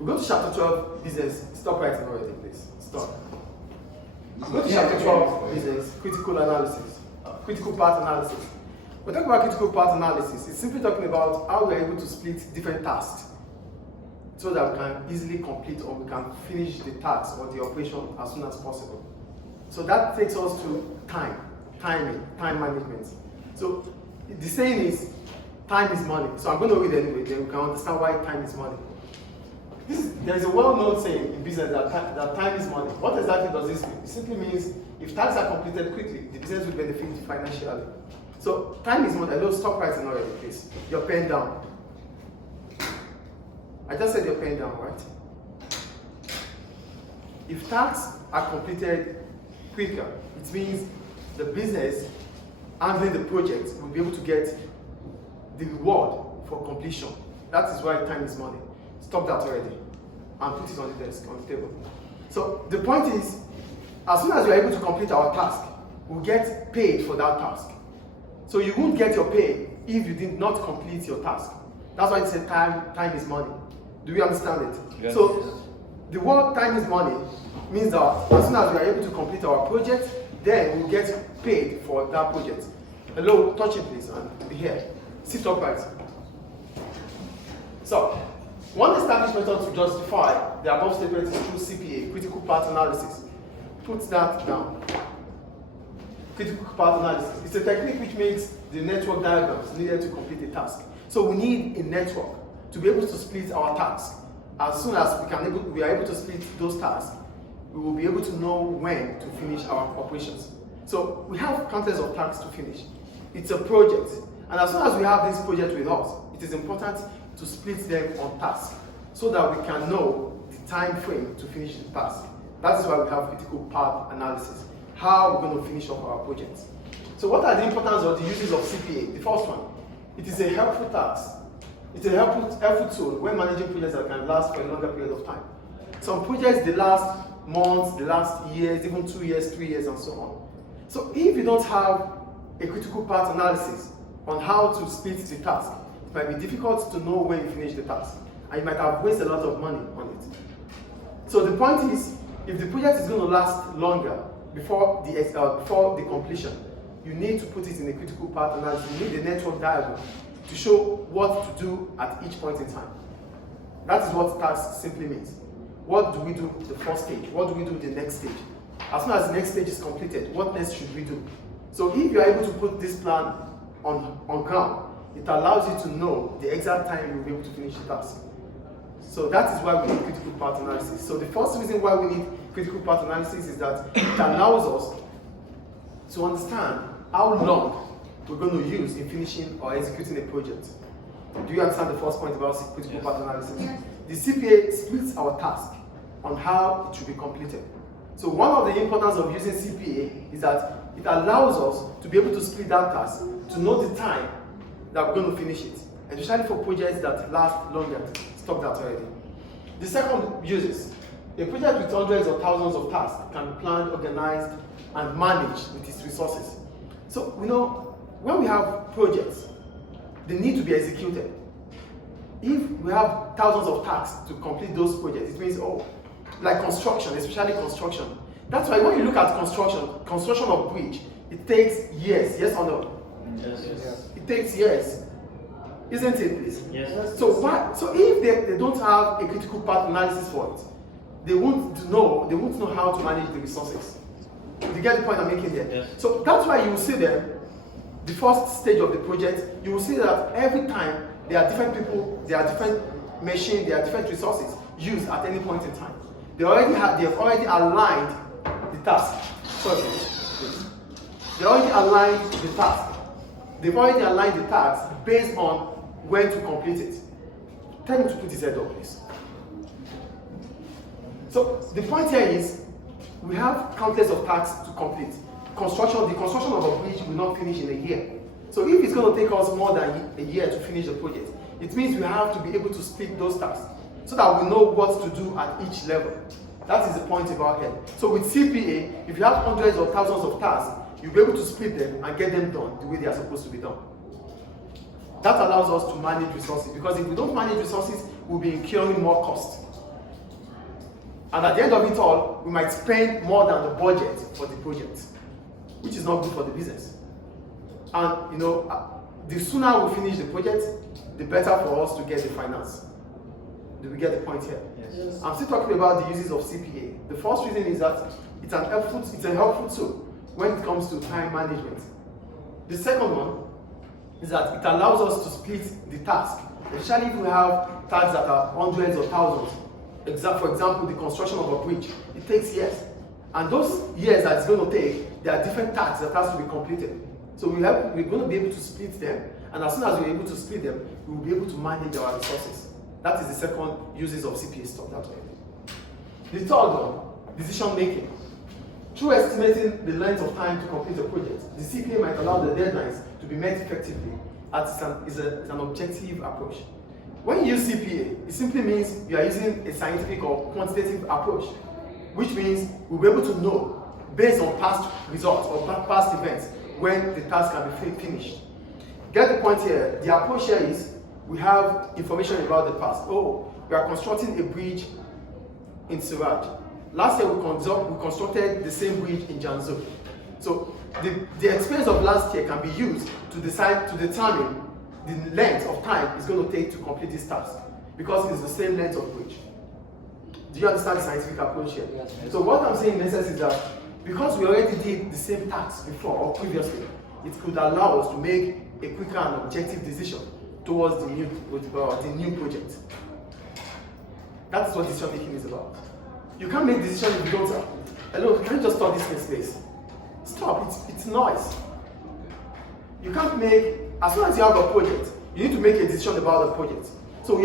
We go to chapter 12, business. Stop writing already, please. Stop. Go to chapter 12, business, critical analysis, critical path analysis. When we talk about critical path analysis, it's simply talking about how we're able to split different tasks so that we can easily complete or we can finish the task or the operation as soon as possible. So that takes us to timing, time management. So the saying is, time is money. So I'm going to read it anyway, then we can understand why time is money. There is a well-known saying in business that time is money. What exactly does this mean? It simply means if tasks are completed quickly, the business will benefit financially. So time is money. Don't stop writing already, please. You're pen down. I just said you're pen down, right? If tasks are completed quicker, it means the business handling the project will be able to get the reward for completion. That is why time is money. Stop that already and put it on the desk, on the table. So the point is, as soon as you're able to complete our task, we'll get paid for that task. So you won't get your pay if you did not complete your task. That's why it said time is money. Do we understand it? Yes. So the word time is money means that as soon as we are able to complete our project, then we'll get paid for that project. Hello, touch it please and be here. Sit upright. So, one established method to justify the above statement is through CPA, critical path analysis. Put that down. Critical path analysis. It's a technique which makes the network diagrams needed to complete a task. So we need a network to be able to split our tasks. As soon as we are able to split those tasks, we will be able to know when to finish our operations. So we have countless of tasks to finish. It's a project. And as soon as we have this project with us, it is important to split them on tasks so that we can know the time frame to finish the task. That is why we have critical path analysis. How we're going to finish off our projects. So what are the importance of the uses of CPA? The first one, it is a helpful task. It's a helpful tool when managing projects that can last for a longer period of time. Some projects, they last months, they last years, even 2 years, 3 years, and so on. So if you don't have a critical path analysis on how to split the task, it might be difficult to know when you finish the task, and you might have wasted a lot of money on it. So the point is, if the project is going to last longer before the completion, you need to put it in a critical path analysis. You need a network diagram to show what to do at each point in time. That is what task simply means. What do we do the first stage? What do we do the next stage? As soon as the next stage is completed, what next should we do? So if you are able to put this plan on ground, it allows you to know the exact time you will be able to finish the task. So that is why we need critical path analysis. So the first reason why we need critical path analysis is that it allows us to understand how long we're going to use in finishing or executing a project. Do you understand the first point about critical path analysis? Yes. The CPA splits our task on how it should be completed. So one of the importance of using CPA is that it allows us to be able to split that task, to know the time that we're going to finish it, especially for projects that last longer. Stop that already. The second uses, a project with hundreds or thousands of tasks can be planned, organized, and managed with its resources. So we know when we have projects, they need to be executed. If we have thousands of tasks to complete those projects, it means, like construction, especially construction. That's why when you look at construction of bridge, it takes years, yes or no? Yes. It takes years, isn't it, please? Yes. So if they don't have a critical path analysis for it, they won't know how to manage the resources. Do you get the point I'm making here? Yes. So that's why you will see them, the first stage of the project, you will see that every time there are different people, there are different machines, there are different resources used at any point in time. They have already aligned the task. Sorry, please. They already aligned the task. They've already aligned the task based on when to complete it. Tell him to put his head up, please. So the point here is, we have countless of tasks to complete. The construction of a bridge will not finish in a year. So if it's going to take us more than a year to finish the project, it means we have to be able to split those tasks so that we know what to do at each level. That is the point about here. So with CPA, if you have hundreds or thousands of tasks, you'll be able to split them and get them done the way they are supposed to be done. That allows us to manage resources, because if we don't manage resources, we'll be incurring more cost. And at the end of it all, we might spend more than the budget for the project, which is not good for the business. And the sooner we finish the project, the better for us to get the finance. Do we get the point here? Yes. I'm still talking about the uses of CPA. The first reason is that it's a helpful tool when it comes to time management. The second one is that it allows us to split the task, especially if we have tasks that are hundreds or thousands. For example, the construction of a bridge, it takes years. And those years that it's going to take, there are different tasks that has to be completed. So we're going to be able to split them, and as soon as we're able to split them, we will be able to manage our resources. That is the second uses of CPA stuff that way. The third one, decision making. Through estimating the length of time to complete a project, the CPA might allow the deadlines to be met effectively, as it's an objective approach. When you use CPA, it simply means you are using a scientific or quantitative approach, which means we'll be able to know, based on past results or past events, when the task can be finished. Get the point here. The approach here is we have information about the past. Oh, we are constructing a bridge in Suraj. Last year we constructed the same bridge in Janzo. So the experience of last year can be used to determine the length of time it's going to take to complete this task, because it's the same length of bridge. Do you understand the scientific approach here? Yes. So what I'm saying in essence is that because we already did the same task before or previously, it could allow us to make a quicker and objective decision towards the new project. That's what decision making is about. You can't make decisions if you don't have. Hello, can you just stop this next place? Stop, it's noise. You can't make, as soon as you have a project, you need to make a decision about the project. So